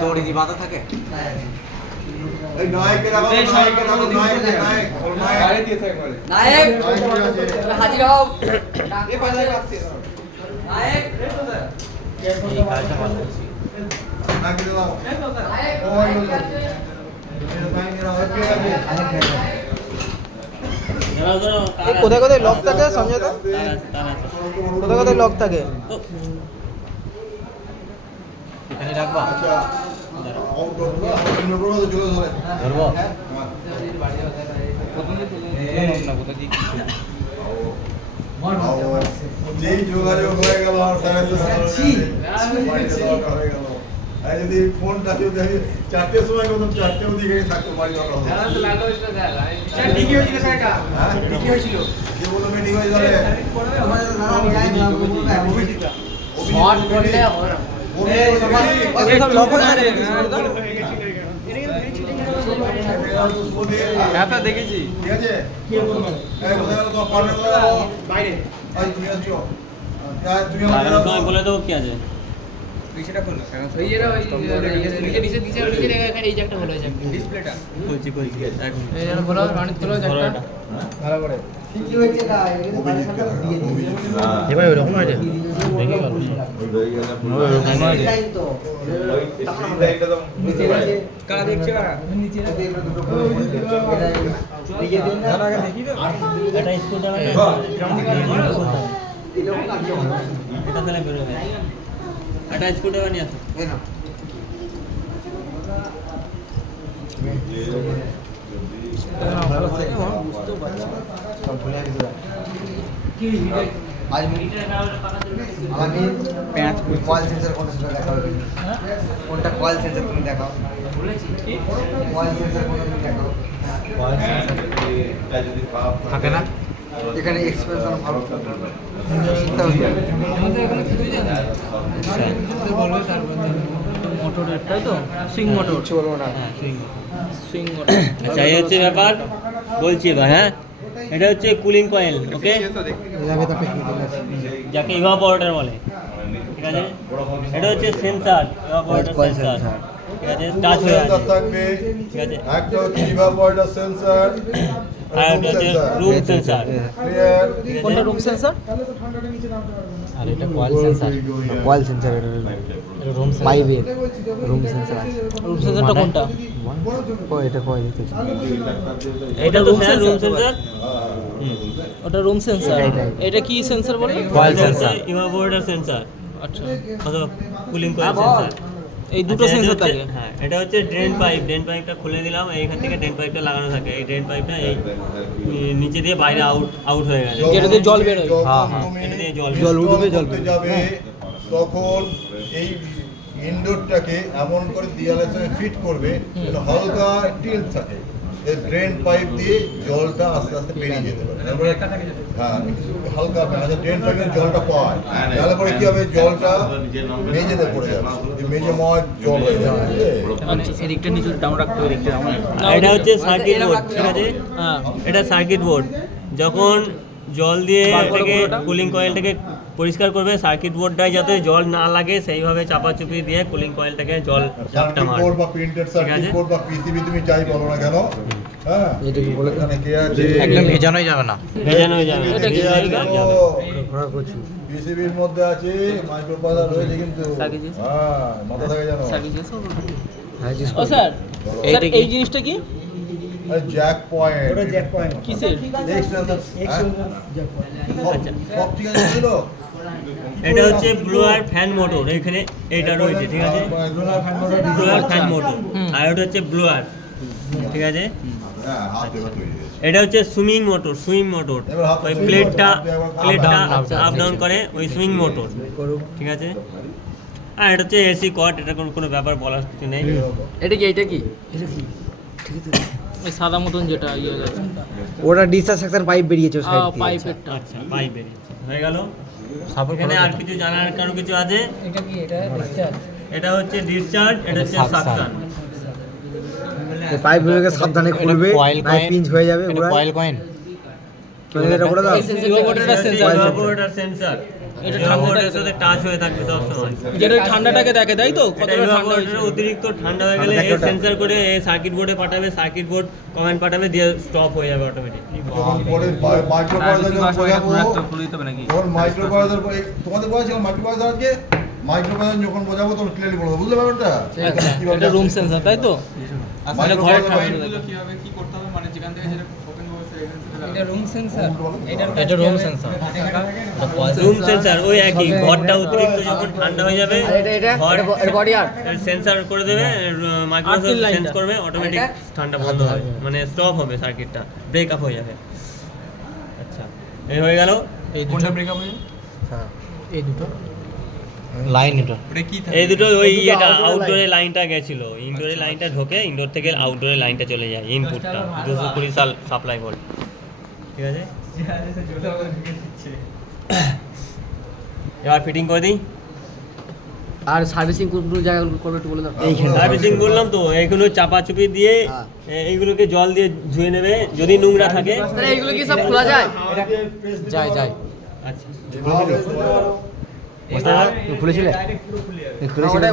দড়ি দিয়ে বাঁধা থাকে। নায়ক হাজির হও। নায়ক কোথায় কোথায় লক থাকে সঞ্জয় দা? কোথায় কোথায় লক থাকে? এখানে রাখবা। ধরবো। যেই যোগাযোগ হয়ে গেল যদি ফোনটা যদি আমি 4টের সময় মতন 4টের দিকে থাকতে পারি ঠিকই হয়েছিল সেটা। হ্যাঁ ঠিকই হয়েছিল। কে বললো মিটিং হয়ে যাবে? শর্ট করলে হবে না। সব লক হয়ে থাকে। হ্যাঁ দেখেছি। ঠিক আছে কে বললো? এই কোথায় গেল তোমার পার্টনার? কোথায় গেল? বাইরে। আজ তুমি আসছো। তুমি আমাকে বলে দাও কি আছে। পিছটা করলো এই যে নিচে নিচে নিচে নিচে এখানে এই যে একটা হলো এই যে ডিসপ্লেটা বলছি এক মিনিট। এই যেন বলো রানিত হলো একটা ভালো করে কি হয়েছে না এবার এরকম হয় যে দেখে গেল কারা দেখছে নিচে দেখে দিন না দেখি তো এটা স্কুটার এটা ফেলে বের হবে। এটা স্কুটার বানিয়ে আছে। এই না ভালো থেকে বুঝতে পারছি সব ভুলে গেছি কি আজ আমি প্যাচ কয়েল সেন্সর কোনটা সেটা দেখাও কোনটা কয়েল সেন্সর তুমি দেখাও বলেছি কি কয়েল সেন্সর কোনটা তুমি দেখাও কয়েল সেন্সর থাকে না এখানে এক্সপেনশন ভালো শিখতে হবে আমাদের এখানে কিছুই জানি না বলবে তারপর মোটরের তাই তো সুইং মোটর কিছু বলবো না হ্যাঁ সুইং। সুইং মোটর আচ্ছা এই হচ্ছে ব্যাপার বলছি এবার। হ্যাঁ এটা হচ্ছে কুলিং কয়েল। ওকে যাকে ইভাপোরেটর বলে। ঠিক আছে এটা হচ্ছে সেন্সর ইভাপোরেটর সেন্সর। ঠিক আছে টাচ হয়ে আছে। থাকবে ঠিক আছে একটা হচ্ছে ইভাপোরেটর সেন্সর আর একটা হচ্ছে রুম সেন্সর। ক্লিয়ার কোনটা রুম সেন্সর আর এটা কয়েল সেন্সর কয়েল সেন্সর এটা রুম পাইপের রুম সেন্সর আছে রুম সেন্সরটা কোনটা ও এটা কয়েল দিতেছে এটা তো স্যার রুম সেন্সর। ওটা রুম সেন্সর এটাই। এটা কি সেন্সর বলে কয়েল সেন্সর ইভাপোরেটর সেন্সর আচ্ছা অথবা কুলিং কয়েল সেন্সর। এই দুটো সেন্সর থাকে হ্যাঁ এটা হচ্ছে ড্রেন পাইপটা খুলে দিলাম। এইখান থেকে ড্রেন পাইপটা লাগানো থাকে। এই ড্রেন পাইপটা এই নিচে দিয়ে বাইরে আউট হয়ে গেছে। যেটা দিয়ে জল বের হয়। হ্যাঁ, হ্যাঁ। এটা দিয়ে জল উঠবে যাবে তখন এই ইনডোরটাকে এমন করে দেয়ালের সঙ্গে ফিট করবে যেন হালকা টিল থাকে। এই ড্রেন পাইপ দিয়ে জলটা আস্তে আস্তে বেরিয়ে যেতে পারে। তারপরে হ্যাঁ হালকা ড্রেন পাইপের জলটা পায় তাহলে পরে কি হবে জলটা মেঝেতে পড়ে যাবে মেঝেময় জল হয়ে যাবে। আচ্ছা এদিকটা নিচে ডাউন রাখতে হবে এদিকটা ডাউন এটা হচ্ছে সার্কিট বোর্ড। ঠিক আছে হ্যাঁ এটা সার্কিট বোর্ড। যখন জল দিয়ে এটাকে কুলিং কয়েলটাকে পরিষ্কার করবে সার্কিট বোর্ডটায় যাতে জল না লাগে সেইভাবে চাপাচুপি দিয়ে কুলিং কয়েলটাকে জল চাপটা সার্কিট মারবে। বোর্ড বা প্রিন্টেড সার্কিট বোর্ড বা পিসিবি তুমি যাই বলো না কেন হ্যাঁ এটা কি বলে এখানে কে আছে একদম ভেজানোই যাবে না ভেজানো হয়ে যাবে। এটা কি ঘোরা করছি পিসিবির মধ্যে আছে মাইক্রোপ্রসেসর রয়েছে কিন্তু সার্কিট হ্যাঁ মাথা থাকে জানো হ্যাঁ জি ও স্যার স্যার এই জিনিসটা কি জ্যাক পয়েন্ট কিসের সব ঠিক আছে ছিল এটা হচ্ছে ব্লোয়ার ফ্যান মোটর। এখানে এটা রয়েছে। ঠিক আছে ব্লোয়ার ফ্যান মোটর আর এটা হচ্ছে ব্লোয়ার। ঠিক আছে হ্যাঁ হাত এবার তৈরি হয়েছে এটা হচ্ছে সুইং মোটর ওই প্লেটটা আপ ডাউন করে ওই সুইং মোটর। ঠিক আছে আর এটা হচ্ছে এসি কট। এটা কোনো ব্যাপার বলার কিছু নেই। এটা কি এটা কি ওই সাদা মতন যেটা ইয়ে আছে ওটা ডিসচার্জ সেকশন পাইপ বেরিয়েছে সাইড দিয়ে পাইপেরটা আচ্ছা পাইপ বেরিয়েছে হয়ে গেল। এখানে আর কিছু জানার কারো কিছু আছে? এটা কি এটা ডিসচার্জ এটা হচ্ছে ডিসচার্জ এটা হচ্ছে সাকশন। এই পাইপগুলোকে সাবধানে খুলবে কয়েল নাই পিঞ্চ হয়ে যাবে পুরো কয়েল কয়েন এটা করে দাও ইভাপোরেটর সেন্সর ইভাপোরেটর সেন্সর, এটা ইভাপোরেটরের সাথে টাচ হয়ে থাকবে সব সময়। যেটা ঠান্ডাটাকে দেখে তাই তো কতটা ঠান্ডা ইভাপোরেটর হয়েছে। অতিরিক্ত ঠান্ডা হয়ে গেলে এই সেন্সর করে সার্কিট বোর্ডে পাঠাবে, সার্কিট বোর্ড কমান্ড পাঠাবে, দিয়ে স্টপ হয়ে যাবে অটোমেটিক। যখন পরে মাইক্রোপ্রসেসর যখন বোঝাবো, তখন মাইক্রোপ্রসেসর তোমাদের বলেছিলাম মাইক্রোপ্রসেসর আজকে মাইক্রোপ্রসেসর যখন বোঝাবো তখন ক্লিয়ারলি বলবো, বুঝতে পারবে ওটা? কিভাবে এটা রুম সেন্সর তাই তো? আসলে ঘরের ঠান্ডা দেখে। কিভাবে কি করতে হবে মানে যেখান থেকে যেটা ওপেন হবে সেখান থেকে এটা রুম সেন্সর, এটা রুম সেন্সর। রুম সেন্সর ওই একই, ঘরটা অতিরিক্ত যখন ঠান্ডা হয়ে যাবে বডি আর সেন্সর করে দেবে, মাইক্রোসফট আর্থিং লাইনটা। সেন্স করবে, অটোমেটিক ঠান্ডা বন্ধ হবে, মানে স্টপ হবে, সার্কিটটা ব্রেক আপ হয়ে যাবে। আচ্ছা, এই হয়ে গেল। এই কোনটা ব্রেকআপ হয়ে হ্যাঁ এই দুটো লাইন এটা ওটা কি থাকে? এই দুটো ওই এটা আউটডোরে লাইনটা গেছিল, ইনডোরে লাইনটা ঢোকে, ইনডোর থেকে আউটডোরে লাইনটা চলে যায়, ইনপুটটা 220 সাল সাপ্লাই ভোল্ট। ঠিক আছে, এবার ফিটিং করে দিই। আর সার্ভিসিং কোন কোন জায়গা করবে একটু বলে দাও সার্ভিসিং বললাম তো, এইগুলো চাপাচুপি দিয়ে এইগুলোকে জল দিয়ে ধুয়ে নেবে যদি নোংরা থাকে। তাহলে এইগুলো কি সব খোলা যায় যায় যায় আচ্ছা, খুলেছিলে খুলেছিলে